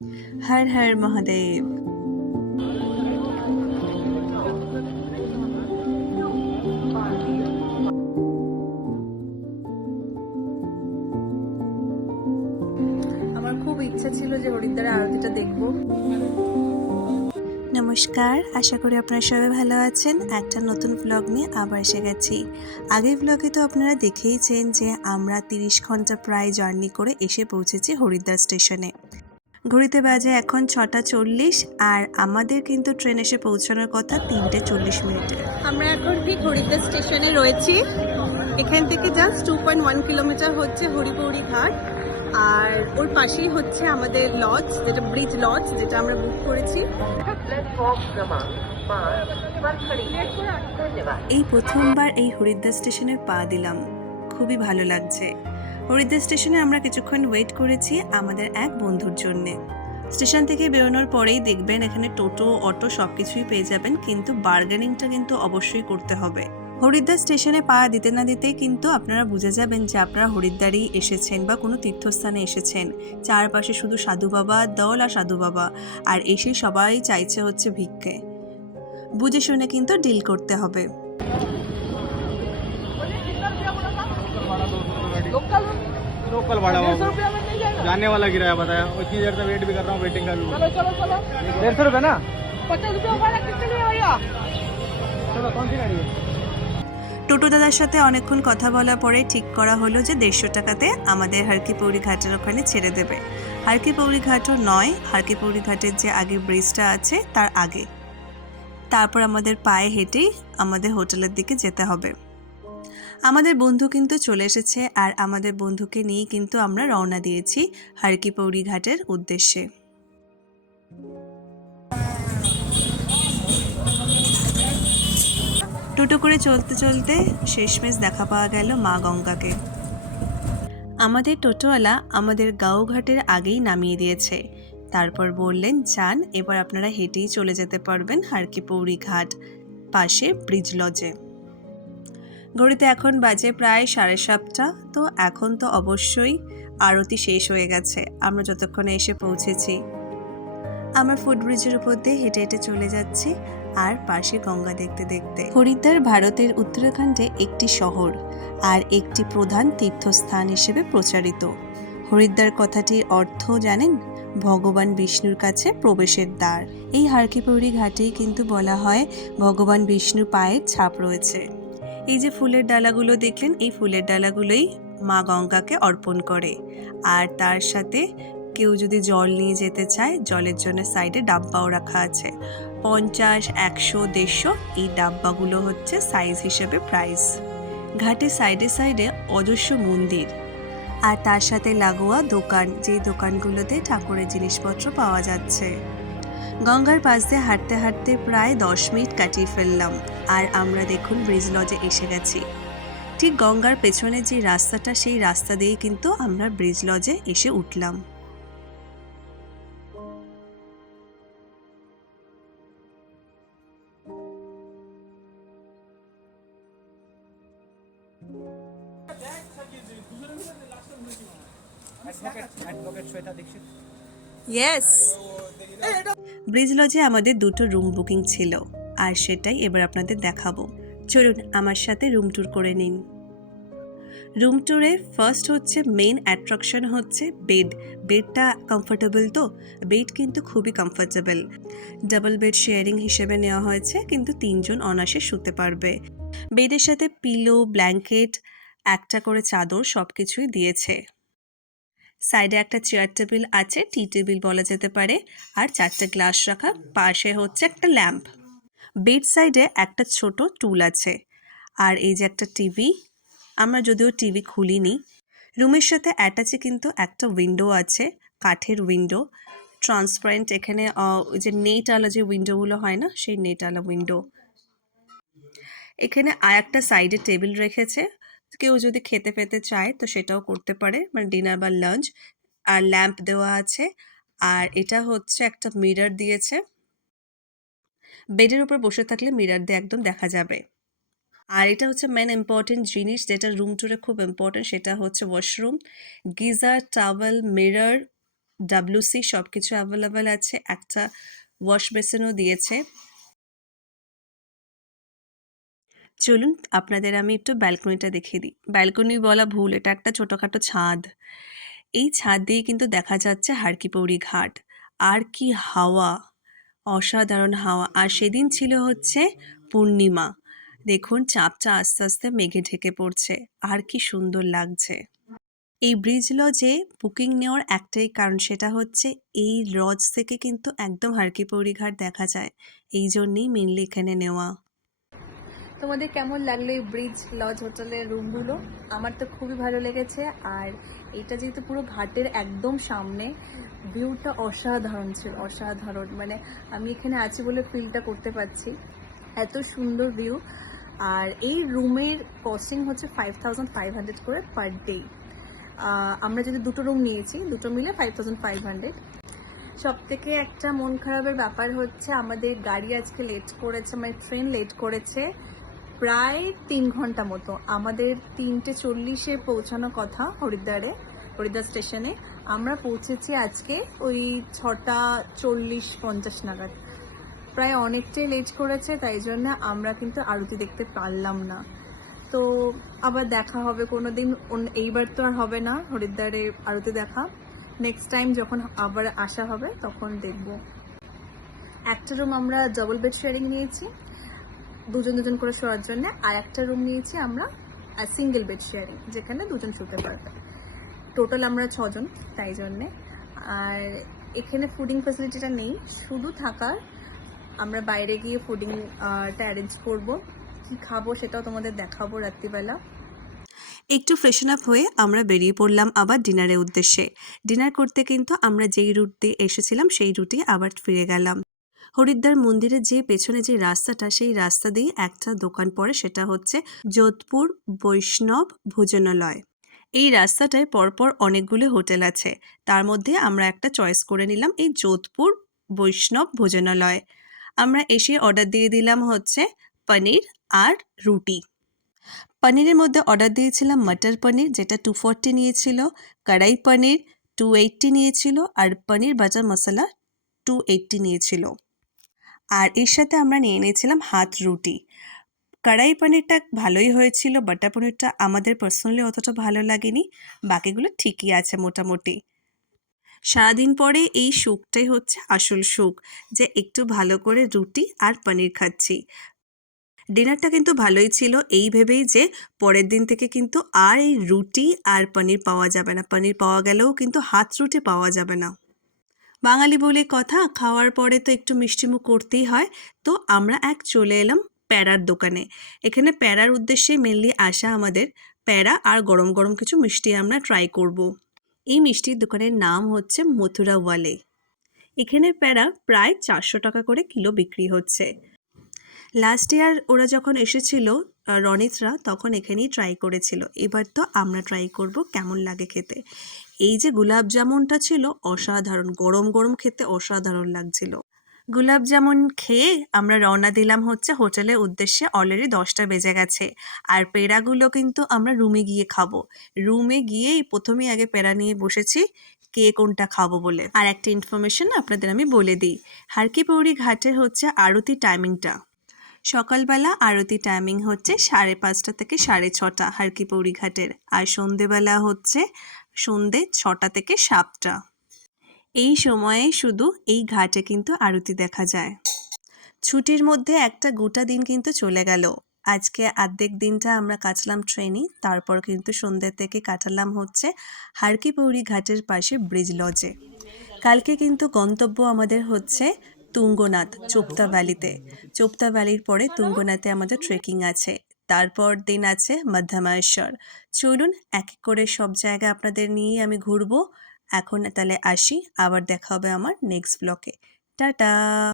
হর হর মহাদেব। আমার খুব ইচ্ছা ছিল যে হরিদ্বারের আরতিটা দেখব। নমস্কার, আশা করি আপনারা সবাই ভালো আছেন। একটা নতুন ভ্লগ নিয়ে আবার এসে গেছি। আগের ভ্লগে তো আপনারা দেখেইছেন যে আমরা 30 ঘন্টা প্রায় জার্নি করে এসে পৌঁছেছি হরিদ্বার স্টেশনে। ঘড়িতে বাজে এখন 6:40 আর আমাদের কিন্তু ট্রেন এসে পৌঁছানোর কথা 3:40 আমরা এখন ঠিক হরিদ্বার স্টেশনে রয়েছি। এখান থেকে জাস্ট 2.1 কিলোমিটার হচ্ছে হরিগৌরী ঘাট, আর ওর পাশেই হচ্ছে আমাদের লজ, যেটা ব্রিজ লজ, যেটা আমরা বুক করেছি। এই প্রথমবার এই হরিদ্বার স্টেশনে পা দিলাম, খুবই ভালো লাগছে। হরিদ্বার স্টেশনে আমরা কিছুক্ষণ ওয়েট করেছি আমাদের এক বন্ধুর জন্যে। স্টেশন থেকে বেরোনোর পরেই দেখবেন এখানে টোটো, অটো সব কিছুই পেয়ে যাবেন, কিন্তু বার্গেনিংটা কিন্তু অবশ্যই করতে হবে। হরিদ্বার স্টেশনে পা দিতে না দিতেই কিন্তু আপনারা বুঝে যাবেন যে আপনারা হরিদ্বারেই এসেছেন বা কোনো তীর্থস্থানে এসেছেন। চারপাশে শুধু সাধু বাবা, দল আর সাধু বাবা, আর এসে সবাই চাইছে হচ্ছে ভিক্ষে। বুঝে শুনে কিন্তু ডিল করতে হবে। लोकल भाड़ा बाबू जाने वाला किराया बताया, उतनी देर से वेट भी कर रहा हूँ, वेटिंग का भी। चलो 150 रुपये ना, 50 रुपये। चलो कौन सी गाड़ी है? টোটো দাদার সাথে অনেকক্ষণ কথা বলার পরে ঠিক করা হলো যে 150 টাকাতে আমাদের হারকিপৌরি ঘাটের ওখানে ছেড়ে দেবে। হারকিপৌরি ঘাটও নয়, হারকিপৌরি ঘাটের যে আগে ব্রিজটা আছে তার আগে। তারপর আমাদের পায়ে হেঁটেই আমাদের হোটেলের দিকে যেতে হবে। আমাদের বন্ধু কিন্তু চলে এসেছে আর আমাদের বন্ধুকে নিয়েই কিন্তু আমরা রওনা দিয়েছি হারকিপৌরি ঘাটের উদ্দেশ্যে। টোটো করে চলতে চলতে শেষমেশ দেখা পাওয়া গেল মা গঙ্গাকে। আমাদের টোটোওয়ালা আমাদের গাঁওঘাটের আগেই নামিয়ে দিয়েছে। তারপর বললেন, যান, এবার আপনারা হেঁটেই চলে যেতে পারবেন হারকিপৌরি ঘাট, পাশে ব্রিজ লজে। ঘড়িতে এখন বাজে প্রায় 7:30। তো এখন তো অবশ্যই আরতি শেষ হয়ে গেছে আমরা যতক্ষণে এসে পৌঁছেছি। আমরা ফুটব্রিজের উপর দিয়ে হেঁটে হেঁটে চলে যাচ্ছি আর পাশে গঙ্গা দেখতে দেখতে। হরিদ্বার ভারতের উত্তরাখণ্ডে একটি শহর আর একটি প্রধান তীর্থস্থান হিসেবে প্রচারিত। হরিদ্বার কথাটির অর্থ জানেন? ভগবান বিষ্ণুর কাছে প্রবেশের দ্বার। এই হারকিপৌরি ঘাটেই কিন্তু বলা হয় ভগবান বিষ্ণুর পায়ের ছাপ রয়েছে। এই যে ফুলের ডালাগুলো দেখলেন, এই ফুলের ডালাগুলোই মা গঙ্গাকে অর্পণ করে। আর তার সাথে কেউ যদি জল নিয়ে যেতে চায়, জলের জন্য সাইডে ডাব্বাও রাখা আছে। 50, 100, 150 এই ডাব্বাগুলো হচ্ছে সাইজ হিসেবে প্রাইস। ঘাটের সাইডে সাইডে অজস্র মন্দির আর তার সাথে লাগোয়া দোকান, যেই দোকানগুলোতে ঠাকুরের জিনিসপত্র পাওয়া যাচ্ছে। গঙ্গার পাশ দিয়ে হাঁটতে হাঁটতে প্রায় 10 মিনিট কাটিয়ে ফেললাম আর আমরা দেখুন ব্রিজ লজে এসে গেছি। ঠিক গঙ্গার পেছনে যে রাস্তাটা, সেই রাস্তা দিয়ে কিন্তু আমরা ব্রিজ লজে এসে উঠলাম। ইয়েস, ব্রিজ লজে আমাদের 2টো রুম বুকিং ছিল আর সেটাই এবার আপনাদের দেখাবো। চলুন আমার সাথে রুম ট্যুর করে নিন। রুম ট্যুরে ফার্স্ট হচ্ছে মেইন অ্যাট্রাকশন হচ্ছে বেড। বেডটা কমফোর্টেবল তো, বেড কিন্তু খুবই কমফোর্টেবল। ডাবল বেড শেয়ারিং হিসেবে নেওয়া হয়েছে, কিন্তু 3 জন অনায়াসে শুতে পারবে। বেডের সাথে পিলো, ব্ল্যাঙ্কেট, একটা করে চাদর সব কিছুই দিয়েছে। সাইডে একটা চেয়ার টেবিল আছে, টি টেবিল বলা যেতে পারে, আর 4টে গ্লাস রাখা, পাশে হচ্ছে একটা ল্যাম্প। বেড সাইডে একটা ছোট টুল আছে আর এই যে একটা টিভি। আমরা যদিও টিভি খুলিনি। রুমের সাথে অ্যাটাচে কিন্তু একটা উইন্ডো আছে, কাঠের উইন্ডো, ট্রান্সপারেন্ট। এখানে ওই যে নেটওয়ালা যে উইন্ডোগুলো হয় না, সেই নেটওয়ালা উইন্ডো। এখানে আর একটা সাইডে টেবিল রেখেছে, কেউ যদি খেতে পেতে চায় তো সেটাও করতে পারে, মানে ডিনার বা লাঞ্চ। আর ল্যাম্প দেওয়া আছে, আর এটা হচ্ছে একটা মিরর দিয়েছে। বেডের উপর বসে থাকলে মিরর দিয়ে একদম দেখা যাবে। আর এটা হচ্ছে মেন ইম্পর্টেন্ট জিনিস, যেটা রুম ট্যুরে খুব ইম্পর্টেন্ট, সেটা হচ্ছে washroom, geyser, towel, mirror, WC সব কিছু অ্যাভেলেবেল আছে, একটা ওয়াশ বেসিনও দিয়েছে। চলুন আপনাদের আমি একটু ব্যালকনিটা দেখিয়ে দিই। ব্যালকনি বলা ভুল, এটা একটা ছোটোখাটো ছাদ। এই ছাদ দিয়ে কিন্তু দেখা যাচ্ছে হারকিপৌরি ঘাট। আর কি হাওয়া, অসাধারণ হাওয়া। আর সেদিন ছিল হচ্ছে পূর্ণিমা। দেখুন চাঁদটা আস্তে আস্তে মেঘে ঢেকে পড়ছে, আর কি সুন্দর লাগছে। এই ব্রিজ লজে বুকিং নেওয়ার একটাই কারণ, সেটা হচ্ছে এই লজ থেকে কিন্তু একদম হারকিপৌরি ঘাট দেখা যায়, এই জন্যেই মেনলি এখানে নেওয়া। তোমাদের কেমন লাগলো এই ব্রিজ লজ হোটেলের রুমগুলো? আমার তো খুবই ভালো লেগেছে। আর এটা যেহেতু পুরো ঘাটের একদম সামনে, ভিউটা অসাধারণ ছিল, অসাধারণ। মানে আমি এখানে আছি বলে ফিলটা করতে পারছি, এত সুন্দর ভিউ। আর এই রুমের কস্টিং হচ্ছে 5500 করে পার ডে। আমরা যদি দুটো রুম নিয়েছি, দুটো মিলে 5500। সব থেকে একটা মন খারাপের ব্যাপার হচ্ছে আমাদের গাড়ি আজকে লেট করেছে, মানে ট্রেন লেট করেছে প্রায় 3 ঘন্টা মতো। আমাদের 3:40-এ পৌঁছানোর কথা হরিদ্বার স্টেশনে। আমরা পৌঁছেছি আজকে ওই 6:40-50 নাগাদ। প্রায় অনেকটাই লেট করেছে, তাই জন্য আমরা কিন্তু আরতি দেখতে পারলাম না। তো আবার দেখা হবে কোনো দিন, এইবার তো আর হবে না হরিদ্বারে আরতি দেখা। নেক্সট টাইম যখন আবার আসা হবে তখন দেখব। একটা রুম আমরা ডবল বেড শেয়ারিং নিয়েছি, দুজন দুজন করে শোয়ার জন্য। আর একটা রুম নিয়েছি আমরা সিঙ্গেল বেড শেয়ারিং, যেখানে দুজন শুতে পারবে। টোটাল আমরা 6 জন, তাই জন্যে। আর এখানে ফুডিং ফ্যাসিলিটিটা নেই, শুধু থাকার। আমরা বাইরে গিয়ে ফুডিংটা অ্যারেঞ্জ করবো। কি খাবো সেটাও তোমাদের দেখাবো রাত্রিবেলা। একটু ফ্রেশন আপ হয়ে আমরা বেরিয়ে পড়লাম আবার ডিনারের উদ্দেশ্যে। ডিনার করতে কিন্তু আমরা যেই রুট দিয়ে এসেছিলাম সেই রুটে আবার ফিরে গেলাম। হরিদ্বার মন্দিরের যে পেছনে যে রাস্তাটা, সেই রাস্তা দিয়ে একটা দোকান পড়ে, সেটা হচ্ছে যোধপুর বৈষ্ণব ভোজনালয়। এই রাস্তাটায় পরপর অনেকগুলো হোটেল আছে, তার মধ্যে আমরা একটা চয়েস করে নিলাম এই যোধপুর বৈষ্ণব ভোজনালয়। আমরা এসে অর্ডার দিয়ে দিলাম হচ্ছে পনির আর রুটি। পনিরের মধ্যে অর্ডার দিয়েছিলাম মটর পনির, যেটা 240 নিয়েছিল, কড়াই পনির 280 নিয়েছিল, আর পনির বাটার মশলা 280 নিয়েছিল। আর এর সাথে আমরা নিয়ে নিয়েছিলাম হাত রুটি। কড়াই পনিরটা ভালোই হয়েছিল, বাটার পনিরটা আমাদের পার্সোনালি অতটা ভালো লাগেনি, বাকিগুলো ঠিকই আছে মোটামুটি। সারাদিন পরে এই সুখটাই হচ্ছে আসল সুখ, যে একটু ভালো করে রুটি আর পনির খাচ্ছি। ডিনারটা কিন্তু ভালোই ছিল, এই ভেবেই যে পরের দিন থেকে কিন্তু আর এই রুটি আর পনির পাওয়া যাবে না। পনির পাওয়া গেলেও কিন্তু হাত রুটি পাওয়া যাবে না। বাঙালি বলে কথা, খাওয়ার পরে তো একটু মিষ্টিমুখ করতেই হয়। তো আমরা চলে এলাম প্যারার দোকানে। এখানে প্যারার উদ্দেশ্যে মেনলি আসা আমাদের। প্যারা আর গরম গরম কিছু মিষ্টি আমরা ট্রাই করব। এই মিষ্টির দোকানের নাম হচ্ছে মথুরা ওয়ালে। এখানে প্যারা প্রায় 400 টাকা করে কিলো বিক্রি হচ্ছে। লাস্ট ইয়ার ওরা যখন এসেছিল রনিতরা, তখন এখানেই ট্রাই করেছিল। এবার তো আমরা ট্রাই করব কেমন লাগে খেতে। এই যে গোলাপ জামুনটা ছিল অসাধারণ, গরম গরম খেতে অসাধারণ লাগছিল। গোলাপ জামুন খেয়ে আমরা রওনা দিলাম হচ্ছে হোটেলের উদ্দেশ্যে। অলরেডি 10টা বেজে গেছে। আর পেড়াগুলো কিন্তু আমরা রুমে গিয়ে খাবো। রুমে গিয়েই প্রথমেই আগে পেড়া নিয়ে বসেছি কে কোনটা খাবো বলে। আর একটা ইনফরমেশন আপনাদের আমি বলে দিই, হারকিপৌরি ঘাটের হচ্ছে আরতি টাইমিংটা। সকালবেলা আরতি টাইমিং হচ্ছে 5:30 থেকে 6:30 হারকিপৌরি ঘাটের। আর সন্ধেবেলা হচ্ছে সন্ধে 6টা থেকে 7টা। এই সময়ে শুধু এই ঘাটে কিন্তু আরতি দেখা যায়। ছুটির মধ্যে একটা গোটা দিন কিন্তু চলে গেল। আজকে অর্ধেক দিনটা আমরা কাটলাম ট্রেনে, তারপর কিন্তু সন্ধ্যে থেকে কাটালাম হচ্ছে হারকিপৌরি ঘাটের পাশে ব্রিজ লজে। কালকে কিন্তু গন্তব্য আমাদের হচ্ছে তুঙ্গনাথ, চোপতা ভ্যালিতে। চোপতা ভ্যালির পরে তুঙ্গনাথে আমাদের ট্রেকিং আছে। তারপর দিন আছে মধ্যমায়েশ্বর। চলুন এক এক করে সব জায়গা আপনাদের নিয়েই আমি ঘুরবো। এখন তাহলে আসি, আবার দেখা হবে আমার নেক্সট ব্লগে। টাটা।